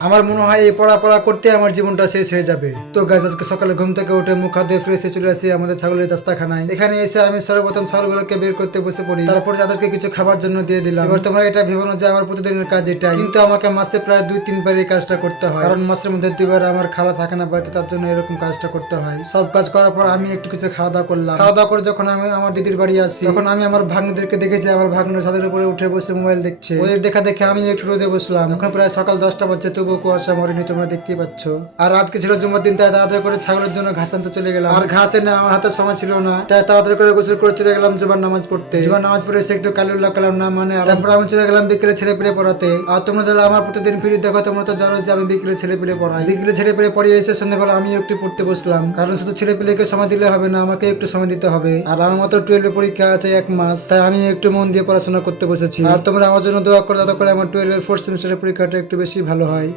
আমার মনে হয় এই পড়া করতে আমার জীবনটা শেষ হয়ে যাবে। তো গাইস, আজকে সকালে ঘুম থেকে উঠে মুখ হাত ধুয়ে ফ্রেশ হয়ে চলে আসি আমাদের ছাগলের দাস্তাখানায়। এখানে এসে আমি সর্বপ্রথম ছাগলগুলোকে বের করতে বসে পড়ি, তারপর তাদেরকে কিছু খাবার জন্য দিয়ে দিলাম। এবার তোমরা এটা ভেবো না যে আমার প্রতিদিনের কাজ এটাই, কিন্তু আমাকে মাসে প্রায় 2-3 বার এই কাজটা করতে হয়, কারণ মাসের মধ্যে 2 বার আমার খালা থাকে না বাড়িতে, তার জন্য এরকম কাজটা করতে হয়। সব কাজ করার পর আমি একটু কিছু খাওয়া দাওয়া করলাম। খাওয়া দাওয়া করে যখন আমি আমার দিদির বাড়ি আসি, তখন আমি আমার ভাগ্নিদেরকে দেখেছি আমার ভাগ্নের ছাদের উপরে উঠে বসে মোবাইল দেখছে। ওদের দেখা দেখে আমি একটু রোদে বসলাম। এখন প্রায় সকাল 10টা বাজছে, তবুও কুয়াশা মরেনি, তোমরা দেখতেই পাচ্ছ। আর আজকে ছিল জুম্মার দিন, তাই তাড়াতাড়ি করে ছাগলের জন্য ঘাস আনতে চলে গেলাম। আর ঘাস এনে আমার হাতে সময় ছিল না, তাই তাড়াতাড়ি করে গোসল করে চলে গেলাম জুমার নামাজ পড়তে। জুমার নামাজ পড়ে এসে একটু কালিউল্লাহ কালাম না মানে, তারপর আমি চলে গেলাম বিকেলে ছেলে পেলে পড়াতে। আর তোমরা যারা আমার প্রতিদিন ভিডিও দেখো, তোমরা তো জানো যে আমি বিকেলে ছেলে পেলে পড়াই। বিকেলে ছেলে পেলে পড়িয়ে এসে সন্ধ্যাবেলা আমি একটু পড়তে বসলাম, কারণ শুধু ছেলে পেলেকে সময় দিলে হবে না, আমাকে একটু সময় দিতে হবে। আর আমার মতো 12 পরীক্ষা আছে 1 মাস, তাই আমি একটু মন দিয়ে পড়াশোনা করতে বসেছি। আর তোমরা আমার জন্য দোয়া করো, যাতে করে আমার 12 4 সেমিস্টারের পরীক্ষাটা একটু বেশি ভালো হয়।